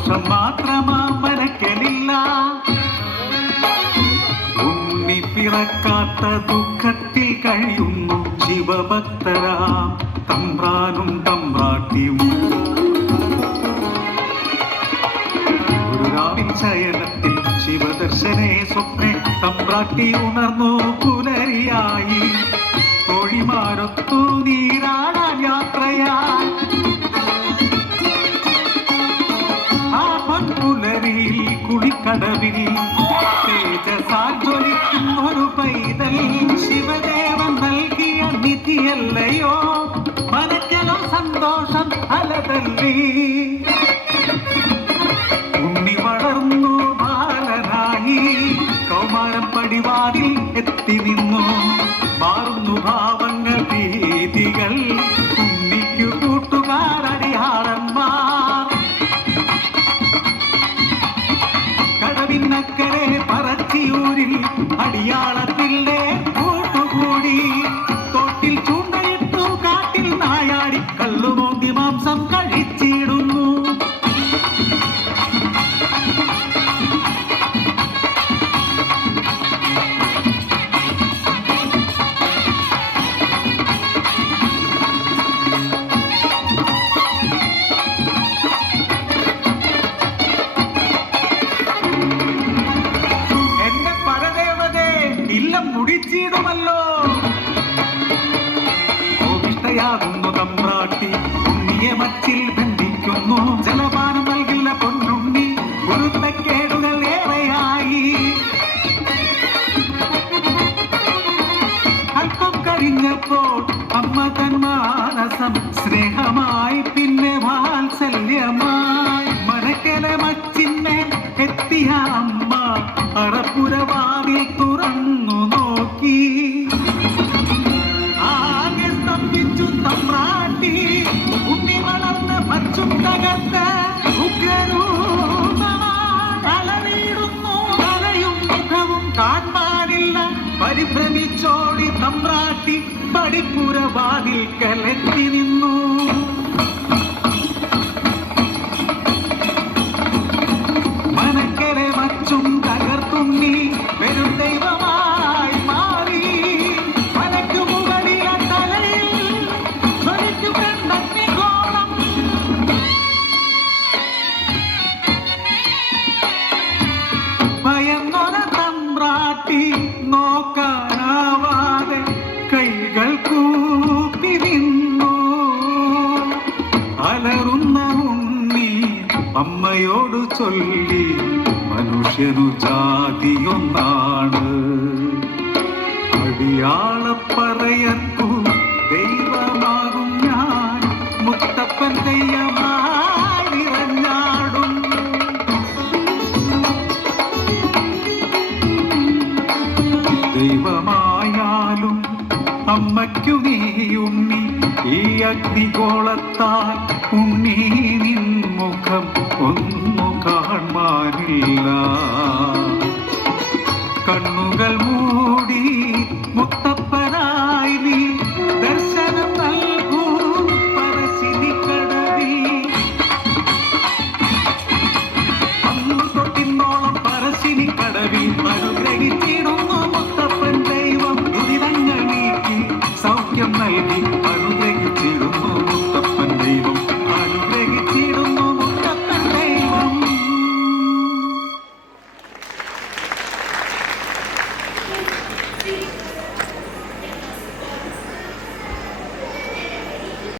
സന്തോഷം മാത്രമാ മനക്കലില്ല. ഉണ്ണി പിറക്കാത്ത ദുഃഖത്തിൽ കഴിയുന്നു ശിവഭക്തരാം തമ്പ്രാനും തമ്പ്രാട്ടിയും. ഒരു രാവിൻ ശയനത്തിൽ ശിവദർശനേ സ്വപ്നെ തമ്പ്രാട്ടി ഉണർന്നു പുലരിയായി. തോഴിമാരൊത്തു നീരാടാൻ യാത്രയായി. ആ പൊൻപുലരിയിൽ കുളിക്കടവിൽ തേജസാൽ ജ്വലിക്കുന്ന ഒരു പൈതൽ ശിവദേവൻ നൽകിയ നിധിയല്ലയോ. മനക്കലോ സന്തോഷം അലതല്ലി. ഉണ്ണി വളർന്നു ബാലനായി കൗമാരം പടിവാതിൽ എത്തി നിന്നു. മാറുന്നു ഭാവങ്ങൾ രീതികൾ ഉണ്ണിക്കു കൂട്ടുകാരടിയാളന്മാർ. കടവിനക്കരെ പറച്ചിയൂരിൽ അടിയാളത്തിലെ കൂട്ടുകൂടി. തോട്ടിൽ ചൂണ്ടയിട്ടു കാട്ടിൽ നായാടി കള്ളുമോന്തി മാംസം കഴിച്ചിടുന്നു. മുടിച്ചിടുമല്ലോ കോപിഷ്ടയാകുന്നു തമ്പ്രാട്ടി. ഉണ്ണിയെ മച്ചിൽ ബന്ധിക്കുന്നു. ജലപാനം നൽകില്ല പൊന്നുണ്ണി. ഗുരുത്തക്കേടുകൾ ഏറെയായി. അല്പം കഴിഞ്ഞപ്പോൾ അമ്മ തൻ മാനസം സ്നേഹമായി പിന്നെ വാത്സല്യമായി. മനക്കല മച്ചിന്നെ എത്തിയ അമ്മ അറപ്പുരവാതിൽ തുറന്നു നോക്കി. ആകെ സ്തംഭിച്ചു തമ്പ്രാട്ടി. ഉണ്ണി വളർന്ന് മച്ചും തകർത്ത് ഉഗ്രരൂപമാളവിടുന്നു. തലയും മുഖവും കാണാനില്ല. പരിഭ്രമിച്ചോടി തമ്പ്രാട്ടി പടിപ്പുരവാതിൽക്കലെത്തി നിന്നു. മനക്കരെ മച്ചും തകർത്തുണ്ണി വെറും ദൈവമായി മാറി. മലക്കു മുകളില തലയിൽ ജ്വലിക്കുകോളം. ഭയന്നൊര തമ്പ്രാട്ടി നോക്കാനാവാതെ കൈകൾ കൂപ്പി നിന്നു. അലറുന്ന ഉണ്ണി അമ്മയോട് ചൊല്ലി മനുഷ്യനു ജാതിയൊന്നാണ്. അടിയാളപ്പറയത്തു ദൈവമാകും ഞാൻ. മുത്തപ്പൻ തെയ്യമായി നിറഞ്ഞാടും. ദൈവമായാലും അമ്മയ്ക്കു നീ ഉണ്ണി. ഈ അഗ്നിഗോളത്താൽ ഉണ്ണി നിൻ മുഖം ഒന്നു കാണാനില്ല. കണ്ണുകൾ മൂടി മുത്തപ്പനായി നീ ദർശനം നൽകൂ പറശ്ശിനിക്കടവിൽ. അന്നു തൊട്ടിന്നോളം പറശ്ശിനിക്കടവിൽ അനുഗ്രഹിച്ചിടുന്നു മുത്തപ്പൻ ദൈവം. ദുരിതങ്ങൾ നീക്കി സൗഖ്യം നൽകി